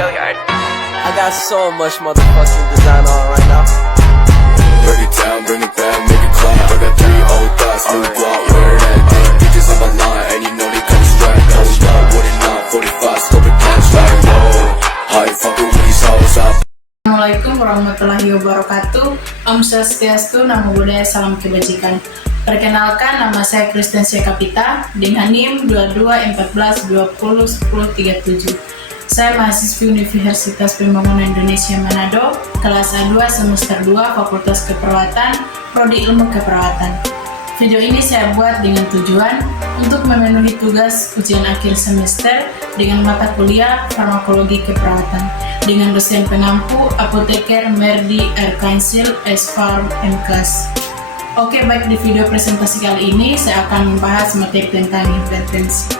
I got so much motherfucking design on right now. Break it down, bring it back, make it clap. I got 3 old thoughts, new block, where that day. Bitches on my line, and you know they come straight. Hold up, what it not, 45, scope it down, like whoa. How you fucking with these hoes up? Assalamualaikum warahmatullahi wabarakatuh. Om Swastiastu, Namo Buddhaya, salam kebajikan. Perkenalkan, nama saya Kristensia Kapita dengan NIM 2214201037. Saya mahasiswi Universitas Pembangunan Indonesia Manado, kelas A2 semester 2 Fakultas Keperawatan, Prodi Ilmu Keperawatan. Video ini saya buat dengan tujuan untuk memenuhi tugas ujian akhir semester dengan mata kuliah Farmakologi Keperawatan dengan dosen pengampu Apoteker Merdi Erkansil S.Farm M.Kas. Oke, baik, di video presentasi kali ini saya akan membahas materi tentang hipertensi.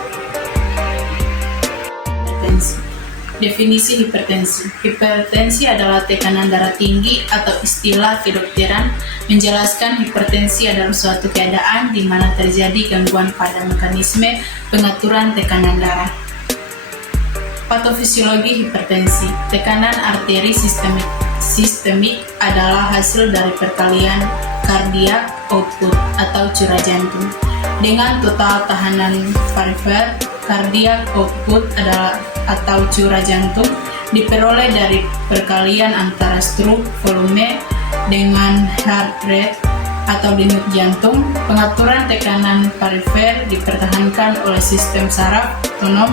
Definisi hipertensi. Hipertensi adalah tekanan darah tinggi atau istilah kedokteran menjelaskan hipertensi adalah suatu keadaan di mana terjadi gangguan pada mekanisme pengaturan tekanan darah. Patofisiologi hipertensi. Tekanan arteri sistemik adalah hasil dari perkalian kardiak output atau curah jantung dengan total tahanan perifer. Kardiak output adalah atau curah jantung diperoleh dari perkalian antara stroke volume dengan heart rate atau denyut jantung. Pengaturan tekanan perifer dipertahankan oleh sistem saraf otonom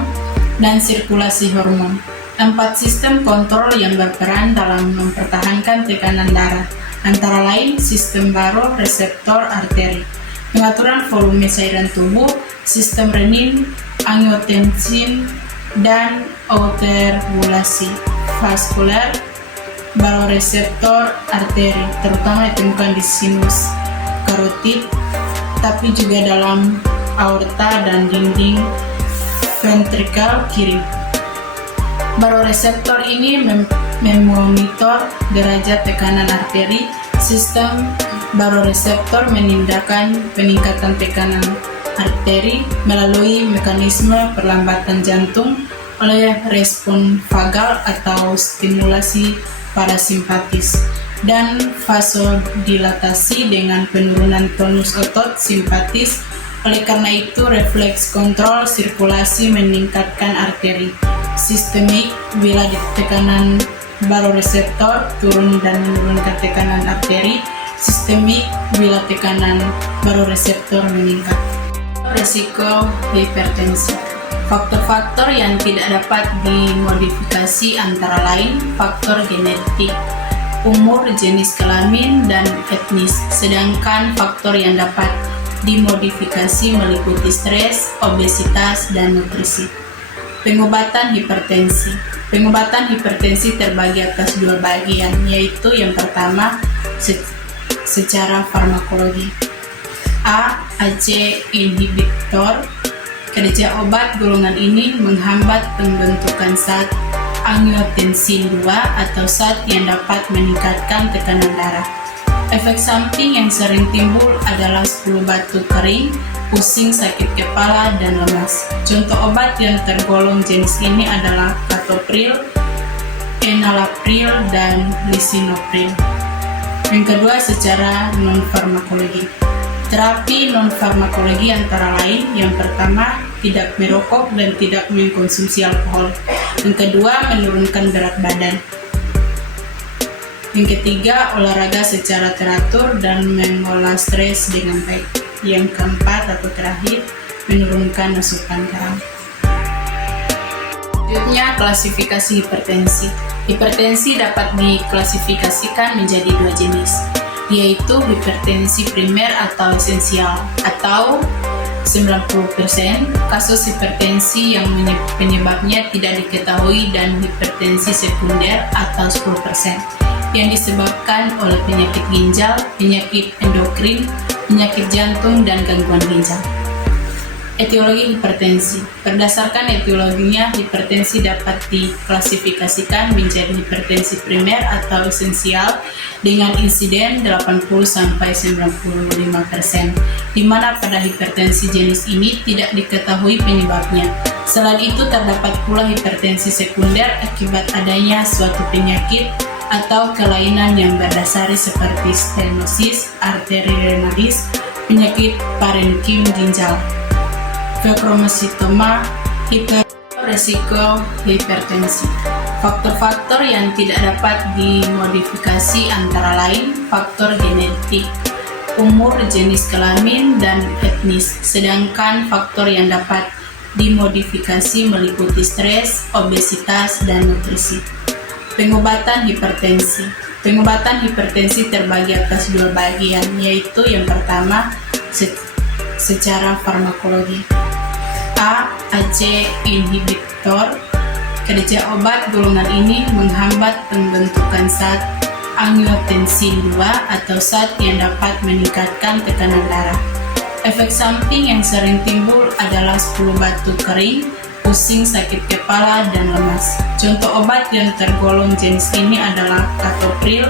dan sirkulasi hormon. 4 sistem kontrol yang berperan dalam mempertahankan tekanan darah, antara lain sistem baroreseptor arteri, pengaturan volume cairan tubuh, sistem renin, angiotensin, dan autergulasi vaskular. Baroreseptor arteri terutama ditemukan di sinus karotid, tapi juga dalam aorta dan dinding ventrikal kiri. Baroreseptor ini memonitor derajat tekanan arteri. Sistem baroreseptor menindakkan peningkatan tekanan arteri melalui mekanisme perlambatan jantung oleh respon vagal atau stimulasi parasimpatis dan vasodilatasi dengan penurunan tonus otot simpatis. Oleh karena itu, refleks kontrol sirkulasi meningkatkan arteri sistemik bila tekanan baroreseptor turun dan menurunkan tekanan arteri sistemik bila tekanan baroreseptor meningkat. Risiko hipertensi. Faktor-faktor yang tidak dapat dimodifikasi antara lain faktor genetik, umur, jenis kelamin, dan etnis. Sedangkan faktor yang dapat dimodifikasi meliputi stres, obesitas, dan nutrisi. Pengobatan hipertensi. Pengobatan hipertensi terbagi atas 2 bagian, yaitu yang pertama secara farmakologi. A. ACE inhibitor. Kerja obat golongan ini menghambat pembentukan zat angiotensin 2 atau zat yang dapat meningkatkan tekanan darah. Efek samping yang sering timbul adalah 10 batuk kering, pusing, sakit kepala, dan lemas. Contoh obat yang tergolong jenis ini adalah captopril, enalapril, dan lisinopril. Yang kedua, secara non-farmakologi. Terapi non-farmakologi antara lain, yang pertama, tidak merokok dan tidak mengkonsumsi alkohol. Yang kedua, menurunkan berat badan. Yang ketiga, olahraga secara teratur dan mengolah stres dengan baik. Yang keempat atau terakhir, menurunkan asupan garam. Selanjutnya, klasifikasi hipertensi. Hipertensi dapat diklasifikasikan menjadi 2 jenis, yaitu hipertensi primer atau esensial, atau 90% kasus hipertensi yang penyebabnya tidak diketahui, dan hipertensi sekunder atau 10% yang disebabkan oleh penyakit ginjal, penyakit endokrin, penyakit jantung, dan gangguan ginjal. Etiologi hipertensi. Berdasarkan etiologinya, hipertensi dapat diklasifikasikan menjadi hipertensi primer atau esensial dengan insiden 80-95%, di mana pada hipertensi jenis ini tidak diketahui penyebabnya. Selain itu, terdapat pula hipertensi sekunder akibat adanya suatu penyakit atau kelainan yang berdasari seperti stenosis arteri renalis, penyakit parenkim ginjal, kromocytoma, resiko hipertensi. Faktor-faktor yang tidak dapat dimodifikasi antara lain faktor genetik, umur, jenis kelamin, dan etnis. Sedangkan faktor yang dapat dimodifikasi meliputi stres, obesitas, dan nutrisi. Pengobatan hipertensi. Pengobatan hipertensi terbagi atas dua bagian, yaitu yang pertama secara farmakologi. A. ACE inhibitor. Kerja obat golongan ini menghambat pembentukan zat angiotensin 2 atau zat yang dapat meningkatkan tekanan darah. Efek samping yang sering timbul adalah 10 batu kering, pusing, sakit kepala, dan lemas. Contoh obat yang tergolong jenis ini adalah captopril,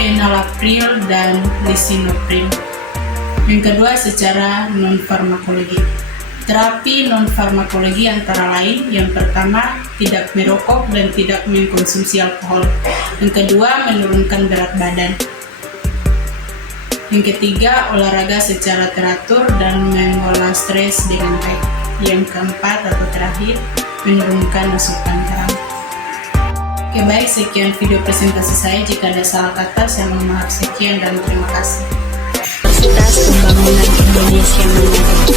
enalapril, dan lisinopril. Yang kedua, secara non-farmakologi. Terapi non-farmakologi antara lain, yang pertama, tidak merokok dan tidak mengkonsumsi alkohol. Yang kedua, menurunkan berat badan. Yang ketiga, olahraga secara teratur dan mengolah stres dengan baik. Yang keempat atau terakhir, menurunkan asupan garam. Oke, baik, sekian video presentasi saya. Jika ada salah kata, saya mohon maaf. Sekian dan terima kasih. Universitas Pembangunan Indonesia Manado.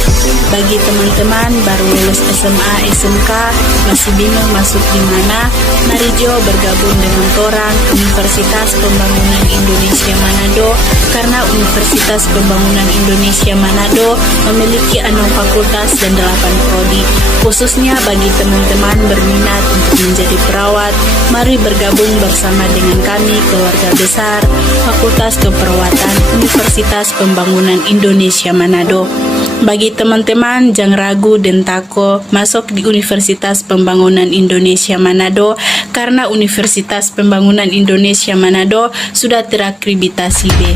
Bagi teman-teman baru lulus SMA, SMK, masih bingung masuk di mana, mari Jo bergabung dengan Torang Universitas Pembangunan Indonesia Manado, karena Universitas Pembangunan Indonesia Manado memiliki 6 fakultas dan 8 prodi. Khususnya bagi teman-teman berminat untuk menjadi perawat, mari bergabung bersama dengan kami, keluarga besar Fakultas Keperawatan Universitas Pembangunan Indonesia Manado. Bagi teman-teman jangan ragu dan takut masuk di Universitas Pembangunan Indonesia Manado, karena Universitas Pembangunan Indonesia Manado sudah terakreditasi B.